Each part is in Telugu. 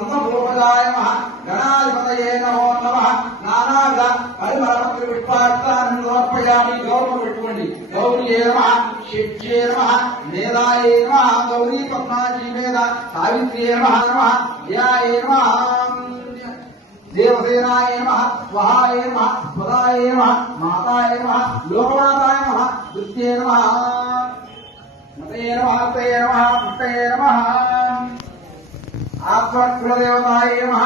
ब्रह्मभूपदाय नमः गणाधिपतये नमो नमः। नानाविध परिमलपत्रपुष्पार्थान् समर्पयामि गौरवं పెట్టుకోండి। గౌరీయే నమః శివజే నమః మేధాయే నమః గౌరీ పద్మాజీ మేధ సావిత్రియే నమः నమः ధ్యాయే నమః దేవసేనాయ నమః స్వహాయ నమః స్వదాయ నమः మాతాయ నమः లోకమాతాయ నమః దుర్గే నమః మతయే నమః హస్తయే నమః పుష్టయే నమః ఆత్మకులదేవతాయ నమ.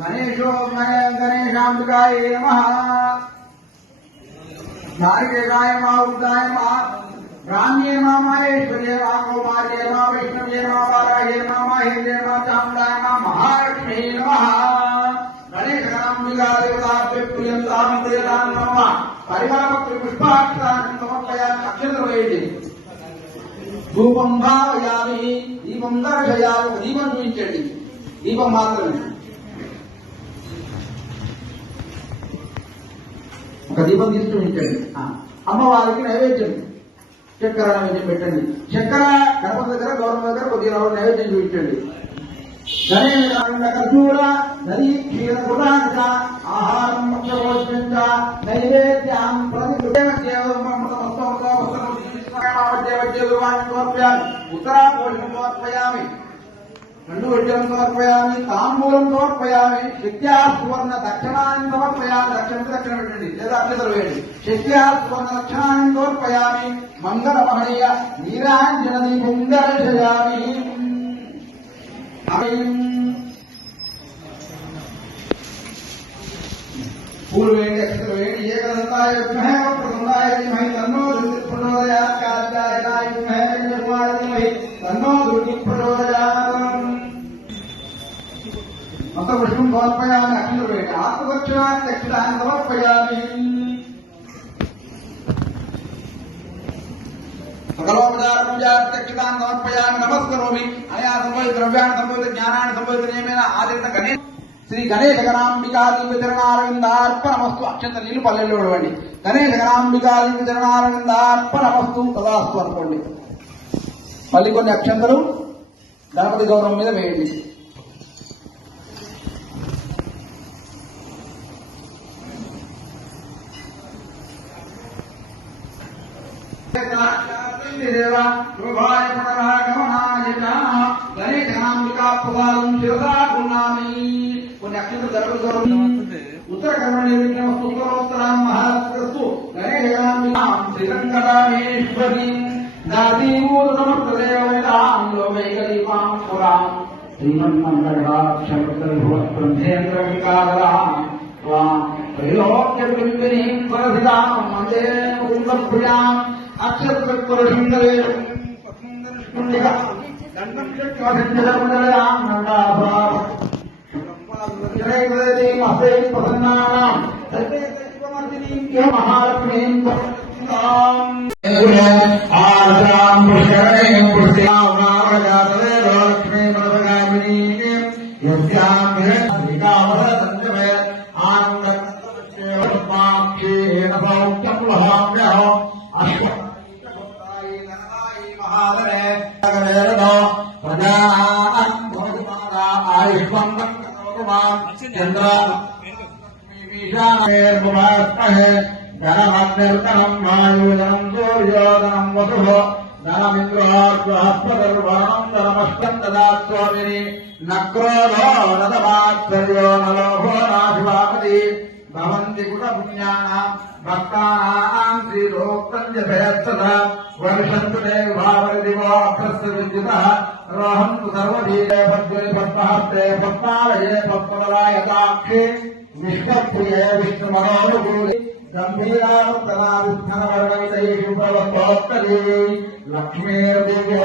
గణేశో గణేశాంబికాయ నమ. నారికేశాయ నమ ఉద్దాయ నమ. బ్రాహ్మ్యే నమ మహేశ్వర్యే నమ కౌమార్యే నమ వైష్ణవ్యే నమ వారాహ్యే నమ మహేంద్రే నమ చాముండాయ నమ మహాలక్ష్మీ నమ. గణేశనాంబికా దేవతాభ్య ప్రియంతాం దేవాం నమ. పరివారపత్రి పుష్పాక్షరాన్ని సమర్పయామి అక్షంతలు వేయండి. ధూపం భావయామి దీపం దర్శయామి దీపం చూపించండి. దీపం మాత్రమే. ఒక దీపం తీసుకుని చూపించండి అమ్మవారికి నైవేద్యం. చక్కెర నైవేద్యం పెట్టండి. చక్కెర గణపతి దగ్గర గౌరవ దగ్గర కొద్దిగా రావాలి నైవేద్యం చూపించండి. గణేశాండ కర్పూర నదీ క్షీర కృతాంచ ఆహారం ముఖ్యభోజ్యంచ నైవేద్యం ఉత్తరాపోషణమర్పయామి రెండు విద్యం సమర్పయామి తాంబూలం సమర్పయామి శక్త్యా సువర్ణ దక్షిణాన్ని సమర్పయామి దక్షిణ దక్షిణ పెట్టండి లేదా అక్షతలు వేయండి శక్త్యా సువర్ణ దక్షిణాన్ని సమర్పయామి మంగళ మహనీయ నీరాంజన దీపం దర్శయామి పూలు వేయండి అక్షతలు వేయండి ఏకదంతాయ విద్మహే ప్రసన్నాయ ధీమహి తన్నో దుర్గి ప్రచోదయాత్ కార్యాయ విద్మహే విష్ణుకుమార ధీమహి తన్నో దుర్గి ప్రచోదయాత్ అంత విష్ణు సమర్పయామి అక్షతలు వేయండి ఆత్మదక్షిణాన్ని దక్షిణాన్ని సమర్పయామి. సకలోపచారం సమర్పయామి నమస్కరోమి. అయా సంభవిత ద్రవ్యాన్ని సంభవిత జ్ఞానాన్ని సంభవిత నియమేన ఆదిత గణేష్ శ్రీ గణేశ గణాంబికాది వితరణారవిందార్పణమస్తు అక్షంత నీళ్ళు పల్లెల్లో ఇవ్వండి గణేశ గణాంబికాది తదాస్తు అనుకోండి. మళ్ళీ కొన్ని అక్షంతలు. గణపతి గౌరవం మీద వేయండి దేవా శోభాయ పునరాగమనాయ చ గణేశాంబికా ప్రసాదం శిరసా గుణామి కొన్ని అక్షంతలు గణపతి గౌరవం ఉత్తర కర్మ నిర్విఘ్న ఉత్తరోత్తరాం మహాత్రస్తు గణేశాంబికాం శ్రీరంగరామేశ్వరీం దాసీమూలమృతదేవమితాం లోకైకదీపాం పురాం శ్రీమన్మంగళాక్షమృతవిభవత్ప్రంథేంద్రవికారాం త్వాం త్రైలోక్యబింబినీం അക്ഷരപ്രഹിതരെ മഹാലക്ഷ്മിയും ആർദ്രാം പുഷ്കരണയും പുഷ്ടാവനാമജാതരെ చక్రసింజలముదలయాం నందాభావ ఆయుష్మంగళ చంద్ర ధనమన్యర్తనం వాయుధనం సూర్యోధనం వసు ధనమింద్రోర్వహస్పదర్వణం ధనమష్టం దదాస్వామిని నక్రోధో నదమాత్సర్యో నలోభో నాశివాపతి భవంతి కుట భక్తానాం శ్రీలోక్తం జయస్తద వర్షంతు తే భావరి రోహంతు సర్వధీరే పద్మని పద్మహస్తే పద్మాలయే పద్మరాయతాక్షి విష్ణుప్రియే విష్ణుమనోనుకూలి లక్ష్మీర్దివ్యే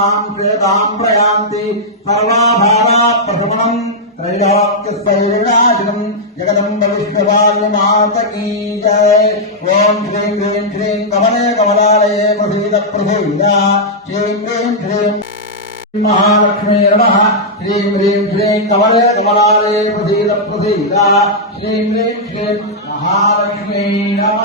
కామాన్ ప్రేదాం ప్రయాంతి సర్వాభారా ప్రభవనం త్రైలోక్యస్వైర్ణాశనం జగదంబ విశ్వవాయునాథకీ జయ. ఓం శ్రీం హ్రీం శ్రీం కమలే కమలాలయే ప్రసీద పృథివ్యా శ్రీం హ్రీం శ్రీం మహాలక్ష్మీ నమ. శ్రీం హ్రీం శ్రీం కమలే కమలాలయే ప్రసీద పృథివ్యా శ్రీం హ్రీం శ్రీం మహాలక్ష్మీ నమ.